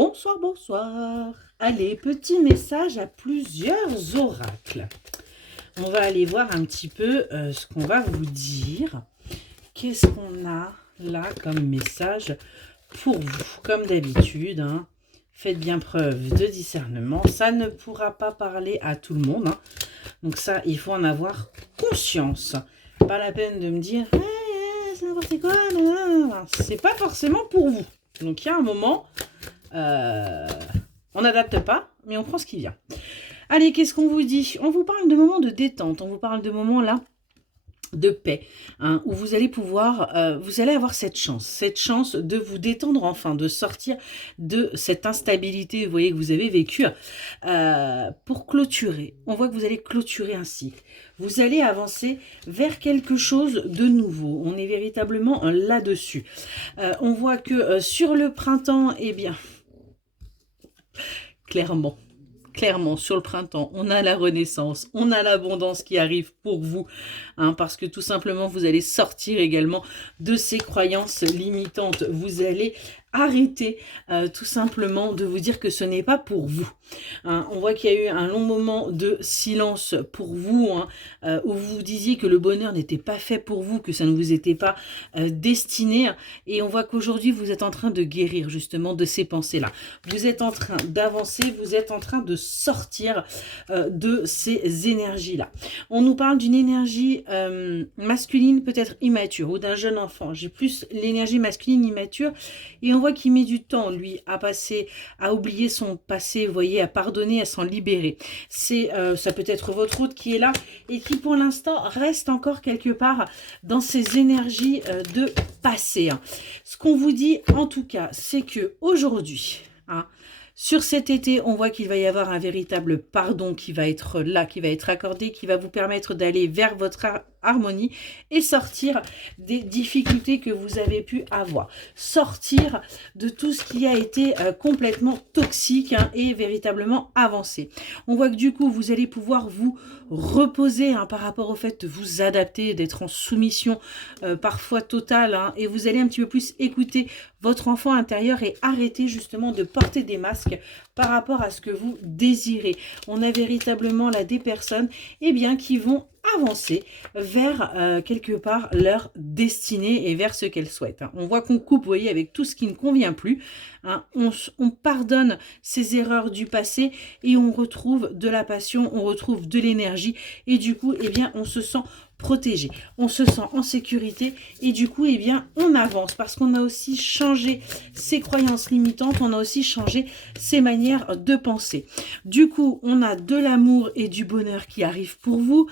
Bonsoir, bonsoir. Allez, petit message à plusieurs oracles. On va aller voir un petit peu ce qu'on va vous dire. Qu'est-ce qu'on a là comme message pour vous? Comme d'habitude, faites bien preuve de discernement. Ça ne pourra pas parler à tout le monde. Donc ça, il faut en avoir conscience. Pas la peine de me dire c'est n'importe quoi. C'est pas forcément pour vous. Donc il y a un moment... on n'adapte pas, mais on prend ce qui vient. Allez, qu'est-ce qu'on vous dit? On vous parle de moments de détente, on vous parle de moments là de paix, où vous allez pouvoir, vous allez avoir cette chance de vous détendre enfin, de sortir de cette instabilité, vous voyez, que vous avez vécue, pour clôturer. On voit que vous allez clôturer un cycle. Vous allez avancer vers quelque chose de nouveau. On est véritablement là-dessus. On voit que sur le printemps, eh bien, clairement, sur le printemps, on a la renaissance, on a l'abondance qui arrive pour vous, parce que tout simplement, vous allez sortir également de ces croyances limitantes. Vous allez arrêter tout simplement de vous dire que ce n'est pas pour vous. On voit qu'il y a eu un long moment de silence pour vous, où vous disiez que le bonheur n'était pas fait pour vous, que ça ne vous était pas destiné. Et on voit qu'aujourd'hui, vous êtes en train de guérir justement de ces pensées-là. Vous êtes en train d'avancer, vous êtes en train de sortir de ces énergies-là. On nous parle d'une énergie masculine peut-être immature ou d'un jeune enfant. J'ai plus l'énergie masculine immature et on voit qu'il met du temps, lui, à passer, à oublier son passé, vous voyez, à pardonner, à s'en libérer. Ça peut être votre hôte qui est là et qui, pour l'instant, reste encore quelque part dans ces énergies de passé. Ce qu'on vous dit, en tout cas, c'est que aujourd'hui, sur cet été, on voit qu'il va y avoir un véritable pardon qui va être là, qui va être accordé, qui va vous permettre d'aller vers votre harmonie et sortir des difficultés que vous avez pu avoir. Sortir de tout ce qui a été complètement toxique et véritablement avancé. On voit que du coup, vous allez pouvoir vous reposer par rapport au fait de vous adapter, d'être en soumission parfois totale et vous allez un petit peu plus écouter votre enfant intérieur et arrêter justement de porter des masques par rapport à ce que vous désirez. On a véritablement là des personnes qui vont avancer vers quelque part leur destinée et vers ce qu'elles souhaitent. On voit qu'on coupe, vous voyez, avec tout ce qui ne convient plus. On pardonne ces erreurs du passé et on retrouve de la passion, on retrouve de l'énergie et du coup, on se sent protégé, on se sent en sécurité et du coup, on avance parce qu'on a aussi changé ses croyances limitantes, on a aussi changé ses manières de penser. Du coup, on a de l'amour et du bonheur qui arrivent pour vous.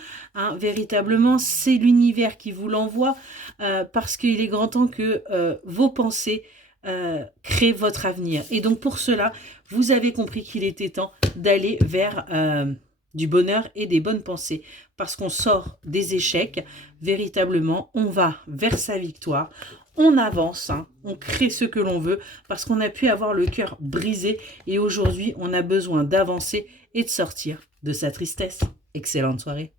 Véritablement, c'est l'univers qui vous l'envoie parce qu'il est grand temps que vos pensées créent votre avenir. Et donc, pour cela, vous avez compris qu'il était temps d'aller vers... du bonheur et des bonnes pensées, parce qu'on sort des échecs, véritablement, on va vers sa victoire, on avance, on crée ce que l'on veut, parce qu'on a pu avoir le cœur brisé, et aujourd'hui, on a besoin d'avancer et de sortir de sa tristesse. Excellente soirée.